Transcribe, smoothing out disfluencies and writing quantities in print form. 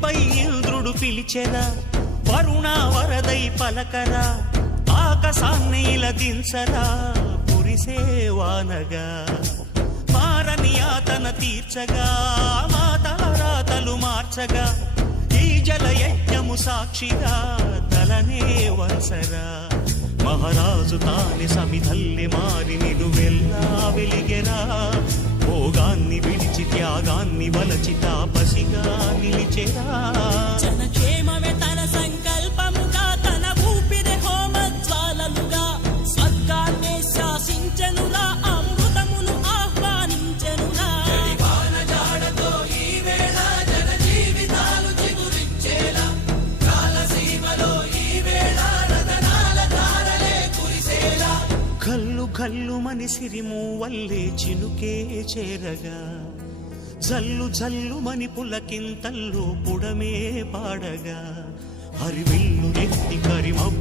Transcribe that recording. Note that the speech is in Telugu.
భూమిపై ఇంద్రుడు పిలిచెరా, వరుణ వరదై పలకరా, ఆకాశాన్ని ఇలదించరా కురిసేవానగా, మారని యాతన తీర్చగా, మాతారాతలు మార్చగా, ఈ జలయజ్ఞము సాక్షిగా తలనే వంచరా. మహారాజు తాని సమిధల్లి మారి నిలువెల్లా వెలిగెరా, భోగాన్ని విడిచి త్యాగాన్ని వలచి తాపసిగా నిలిచెరా. జనక్షేమమే తన సంకల్పముగా, తన ఊపిరి హోమజ్వాలలుగా, స్వర్గాన్నే శాసించెనురా, అమృతమును ఆహ్వానించెనురా. జాడతో ఈ వేళ జన జీవితాలు చిగురించేలా, కాలసీమలో ఈ వేళ రతనాల ధారలే కురిసేలా. కల్లు కల్లు మని సిరిము వల్లే చినుకే చేరగా, జల్లు జల్లు మని పులకింతల్లు పుడమే పాడగా, హరివిల్లు ఎత్తి కరిమబ్బు